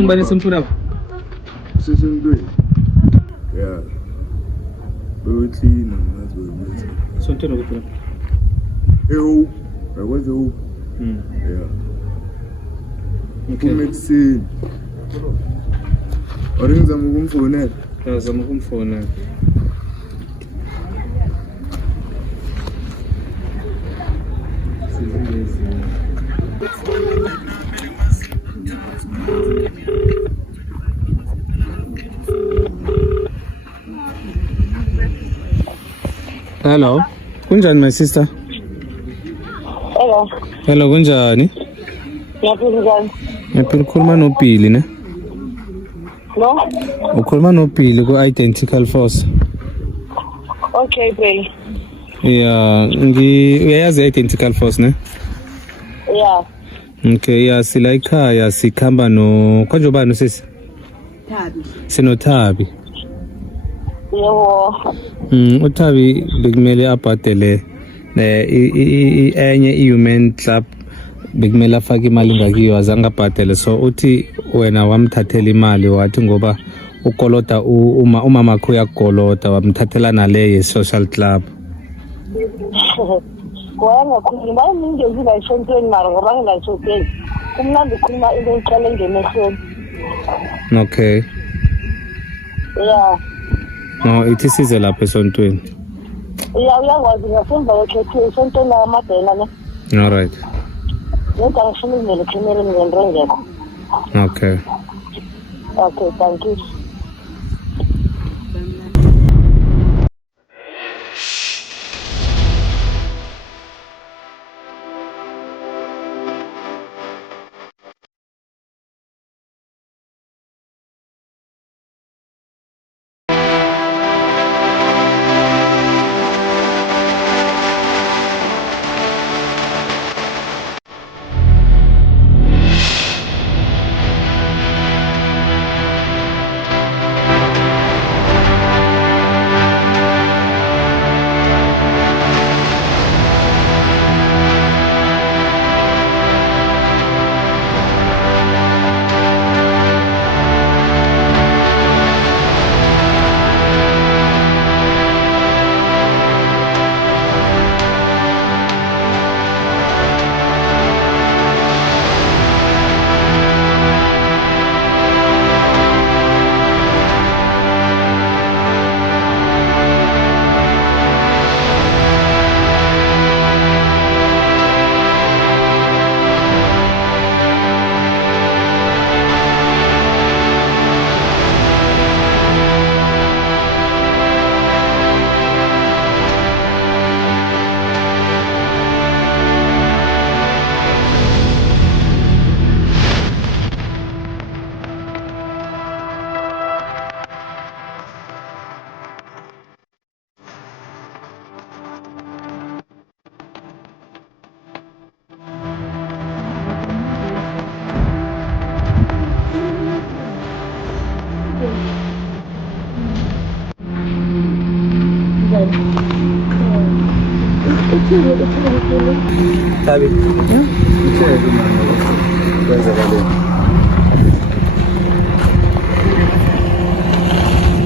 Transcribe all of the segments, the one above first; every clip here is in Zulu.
ngibane simfuna. Sesentweni. Yeah. Clean and that's Sontweni ukuthi. Eho. Akwenze ho. Yeah. Okay. Medicine. Orenza mukumfonela. Ngizama ukumfona. Hello. Kunjani my sister? Hello. Hello, kunjani? Yaphila. Yaphila ukhuluma noPhili ne? No? Ukhuluma noPhili ku Identical Force. Okay, Phili. Yeah, uyayazi Identical Force ne? Yeah. Okay, yeah, sila ekhaya sikhamba no konje bani sisi? Thabi. Sinothabi. Yebo. Uthabi bekumele abhadele enye i-human club bekumele afake imali ngakiyo azange abhadele, so uthi wena wamthathela imali wathi ngoba ukoloda umama wakho uyakoloda wamthathela nale ye-social club. Kwayangakhuluma ngingezi la esontweni mara ngoba ngingayisontweni. Kumnandi khuluma into eqale ngemehlweni. Okay. Yeah. No, ithi size lapha esontweni. Yeah, uyakwazi ngasemva kwekhethe esontweni amadela ne. All right. Ngithi angishini ngene camera ngengekho. Okay. Okay, thank you. Tabi.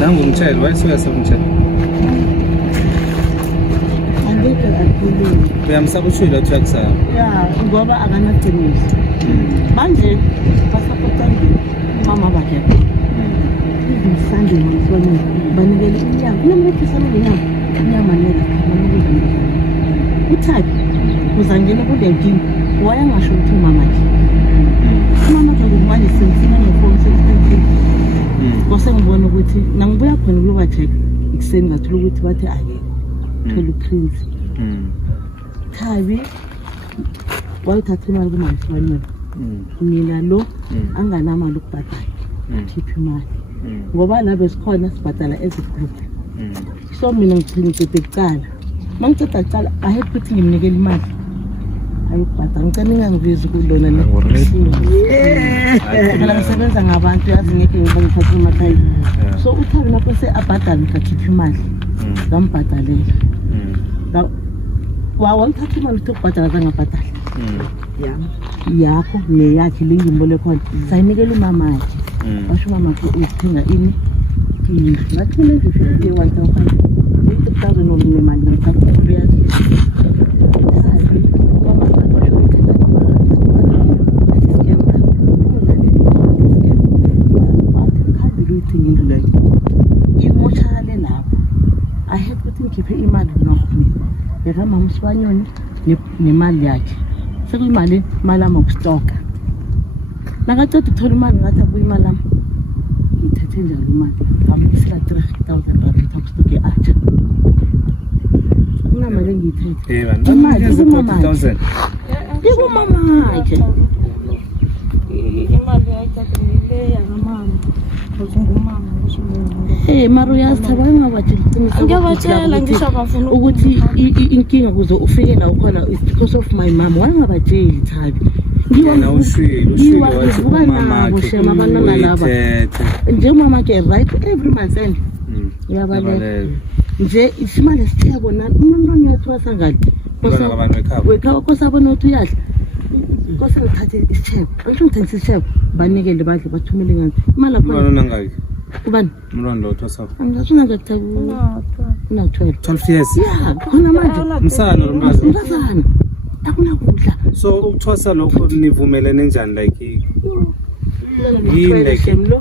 Nangu mchele, wasuya sa mchele. Angeke akhulule. Uyamsabushula uTraxxa. Yeah, ngoba akanathemisi. Manje basapotanga mama bakhe. Izisande ngifona banikele inyama. Nomlethi sana ngenyama. Inyama nela. Uthabi uzangena kule ndini wayangasho ukuthi mama nje. Mama ke ngumanje sensina ngephone sesiphethe. Bose ngibona ukuthi nangibuya khona kuloba check ikuseni ngathola ukuthi bathi ake. Thola uPrince. Thabi wayithatha imali kuMamswanyana. Mina lo anganamali ukubhadala. Khipha imali. Ngoba la besikhona sibhadala ezigroup. So mina ngicinize bekuqala. Mangiceda kuqala ahe futhi ngimnikele imali. Ayibhadala ngicela ningangivezi kulona ne. Mina ngisebenza ngabantu yazi ngeke ngibangithatha imali. So uThabi lapho seabhadala ngakhipha imali. Ngambhadalela. Wawangithatha imali ukubhadala zangabhadala. Yeah. yakho neyakhe le ngimbole khona sayinikela umama yakhe washo umama wakhe uyithenga ini ngathi lezi 1000 olimali ngakho yazi imoshakale lapho ahe ukuthi ngikhiphe imali nokho mina yakamama uSibanyoni nemali yakhe sekuyimali malama ukustoka nakaceda ukuthola imali ngathi abuye imali ami ngithethe njalo imali ngamsela 3000 rand ukustoke atsha kunamali engiyithethe imali ze-40,000 ikumama yakhe imali yakhe yakamama ngumama mara uyazithaba engabatshela ngiyabatshela ngisho bafuna ukuthi inkinga kuze ufike la ukhona is because of my mom wangabatsheli Thabi ngiwavuka nabo shema abanana laba njengomama ke right every month and uyabalela nje isimali sithebo na umuntu uyathiwasa ngani wekhaya kosabona ukuthi uyadla kose ngithathe isithebo angisho ngithengisa isithebo banikele badle bathumele ngani imali akho kubani umntwana lo uthwasa angasuna ngakuthabu na 12 years yeah khona manje umsana umntazana akunakudla so ukuthwasa lokho nivumelene njani like yini like lo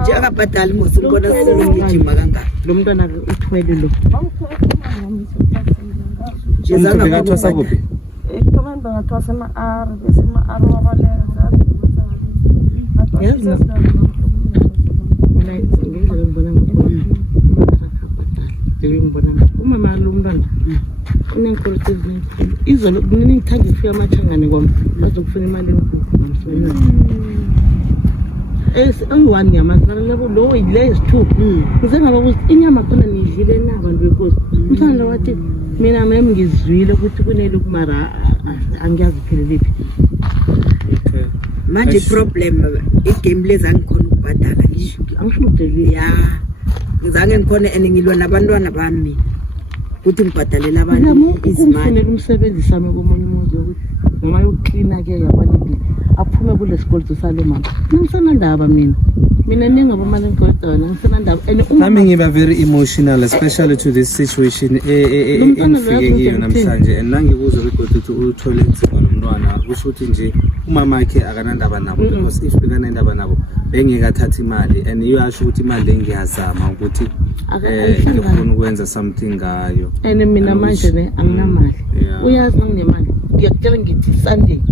nje akabhadali ngosibona selengijima kangaka lo mntwana uthwele lo umntwana kathwasa kuphi ekhomanda ngathwasa ama-r bese ama-r wabaleka umama lo mntwana unenkolelo eziningi izolo ngithanda ukufika amachangane kwami bazokufuna imali enkulu angiwani yamazana labo lo ilayes 2 ngize ngaba ukuthi inyama khona nidlile na abantu benkosi mthanda wathi mina mem ngizwile ukuthi kunele kumara angiyazi pheleliphi manje problem igame lezi angikhona ukubhadala ngisho angishudeli ya ngizange ngikhona ngilwa nabantwana bami ukuthi ngibhadalela abantu izimali umsebenzi sami komunye umuntu ukuthi noma yokucleana ke yabalekile aphume kule sikolo salo mama ngisana ndaba mina ningaba mali ngikhodana ngisana ndaba nami ngiba very emotional especially to this situation engifike kiyo namhlanje and nangikuza ukuthi uthole insipho lomntwana kusho ukuthi nje umama wakhe akanandaba nabo because if bekanandaba nabo bengekathatha imali and iyasho ukuthi imali engiyazama ukuthi ngifuna ukwenza something ngayo and mina manje ne anginamali uyazi nginemali ngiyakutshela ngithi Sunday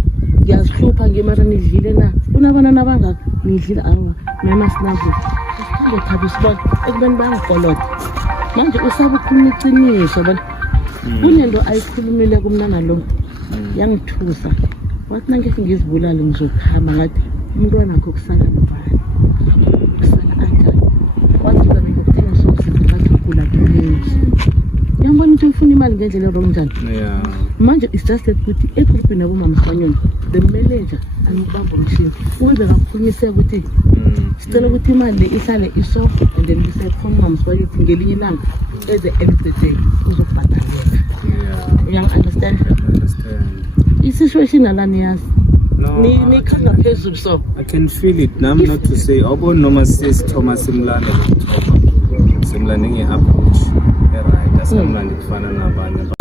ngiyazihlupha ngemara nidlile na unabana nabanga nidlile awa mama sinazo ngithatha isibona ekubeni bangikolota manje usaba ukukhuluma iqiniso abantu kunento ayikhulumile kumntana lo yangithusa wathi nangeke ngizibulale ngizokhamba ngathi umntwana wakho kusala nobani kusala kanjani wathi mina ngikuthenga sokusiza ngathi ugula kuningi yambona ukuthi ufuna imali ngendlela wrong njani manje it's just ukuthi egrupini yabo mama Sibanyoni the manager angibamba umshini ube kakhulumiseka ukuthi sicela ukuthi imali le ihlale isoft and then bese khona mama Sibanyoni ngelinye ilanga at the end of the day uzobhadaleka understand i-situation alani yazi nikhanga phezulu so I can feel it now. I'm not to say abo noma sis Thomas simlanda nge-approach right asamlanda kufana nabanye